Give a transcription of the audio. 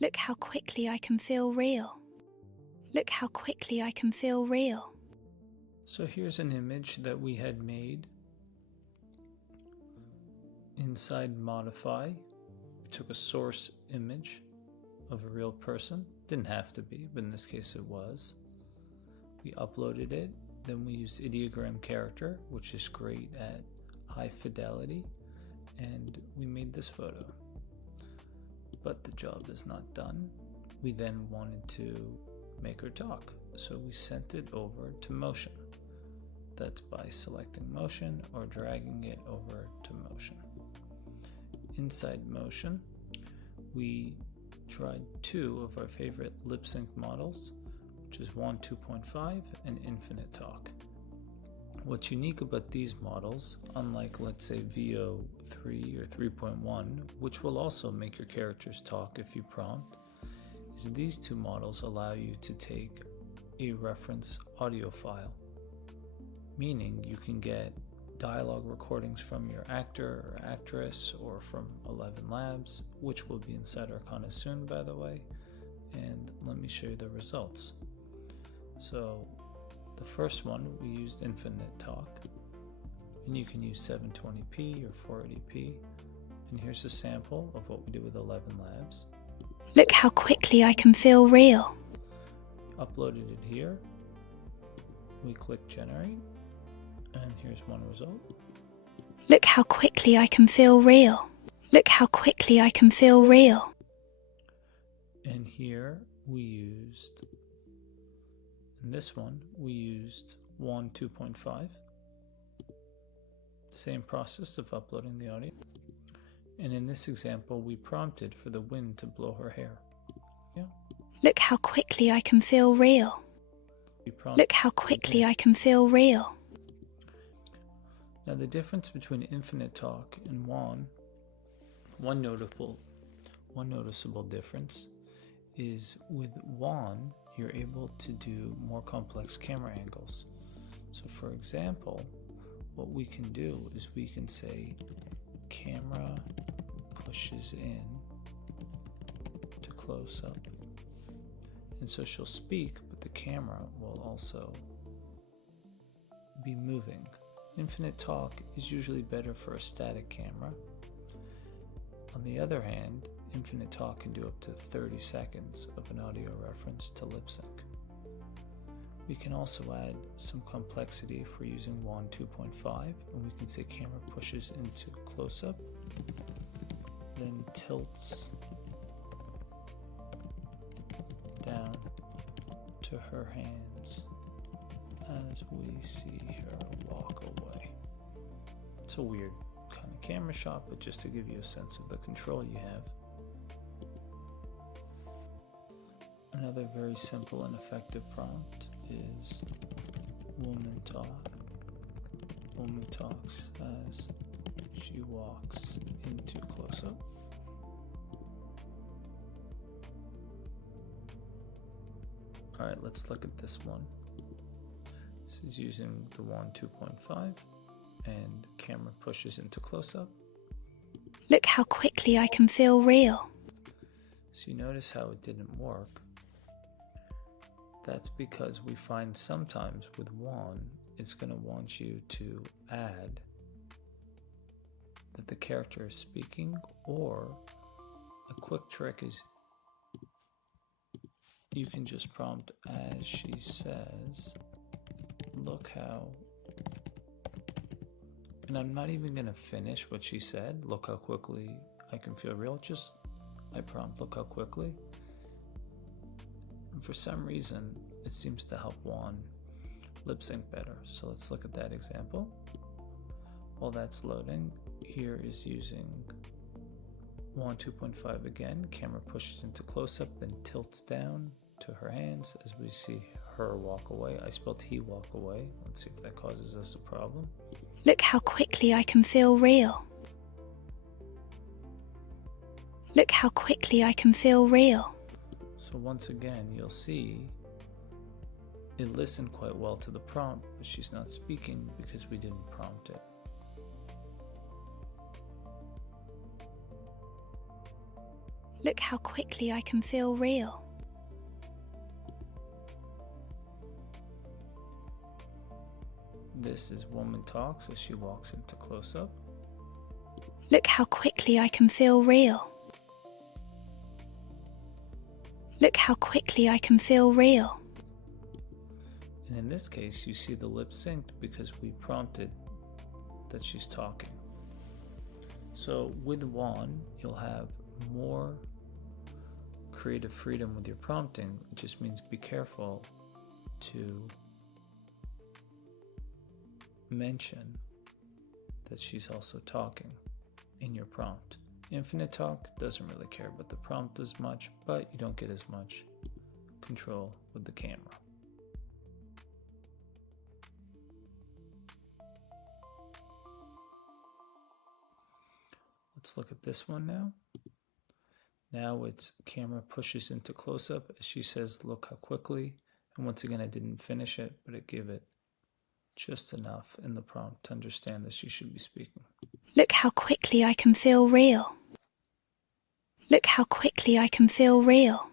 Look how quickly I can feel real. Look how quickly I can feel real. So here's an image that we had made. Inside Modify, we took a source image of a real person. Didn't have to be, but in this case it was. We uploaded it, then we used ideogram character, which is great at high fidelity, and we made this photo. But the job is not done. We then wanted to make her talk, so we sent it over to motion. That's by selecting motion or dragging it over to motion. Inside motion, we tried two of our favorite lip sync models, which is WAN 2.5 and Infinite Talk. What's unique about these models, unlike let's say VO 3 or 3.1, which will also make your characters talk if you prompt, is these two models allow you to take a reference audio file, meaning you can get dialogue recordings from your actor or actress or from 11 Labs, which will be inside Arcana soon, by the way, and let me show you the results. So the first one, we used Infinite Talk, and you can use 720p or 480p, and here's a sample of what we did with 11 Labs. Look how quickly I can feel real. Uploaded it here, we click generate, and here's one result. Look how quickly I can feel real. Look how quickly I can feel real. And here we used, in this one, we used WAN 2.5. Same process of uploading the audio. And in this example, we prompted for the wind to blow her hair. Yeah. Look how quickly I can feel real. Look how quickly I can feel real. Now the difference between Infinite Talk and WAN, one noticeable difference is with WAN, you're able to do more complex camera angles. So for example, what we can do is we can say camera pushes in to close up. And so she'll speak, but the camera will also be moving. Infinite Talk is usually better for a static camera. On the other hand, Infinite Talk can do up to 30 seconds of an audio reference to lip sync. We can also add some complexity if we're using WAN 2.5, and we can say camera pushes into close-up, then tilts down to her hands as we see her walk away. It's a weird kind of camera shot, but just to give you a sense of the control you have. Another very simple and effective prompt is woman talk. Woman talks as she walks into close-up. Alright, let's look at this one. This is using the WAN 2.5 and camera pushes into close-up. Look how quickly I can feel real. So you notice how it didn't work. That's because we find sometimes with WAN, it's going to want you to add that the character is speaking, or a quick trick is you can just prompt as she says, look how, and I'm not even going to finish what she said, look how quickly I can feel real, just I prompt look how quickly. And for some reason, it seems to help WAN lip sync better. So let's look at that example. While that's loading, here is using WAN 2.5 again. Camera pushes into close-up, then tilts down to her hands as we see her walk away. I spelled he walk away. Let's see if that causes us a problem. Look how quickly I can feel real. Look how quickly I can feel real. So once again, you'll see it listened quite well to the prompt, but she's not speaking because we didn't prompt it. Look how quickly I can feel real. This is woman talks as she walks into close-up. Look how quickly I can feel real. Look how quickly I can feel real. And in this case, you see the lips synced because we prompted that she's talking. So with Juan, you'll have more creative freedom with your prompting. It just means be careful to mention that she's also talking in your prompt. Infinite talk doesn't really care about the prompt as much, but you don't get as much control with the camera. Let's look at this one now. Now it's camera pushes into close-up as she says, look how quickly. And once again, I didn't finish it, but it gave it just enough in the prompt to understand that she should be speaking. Look how quickly I can feel real. Look how quickly I can feel real.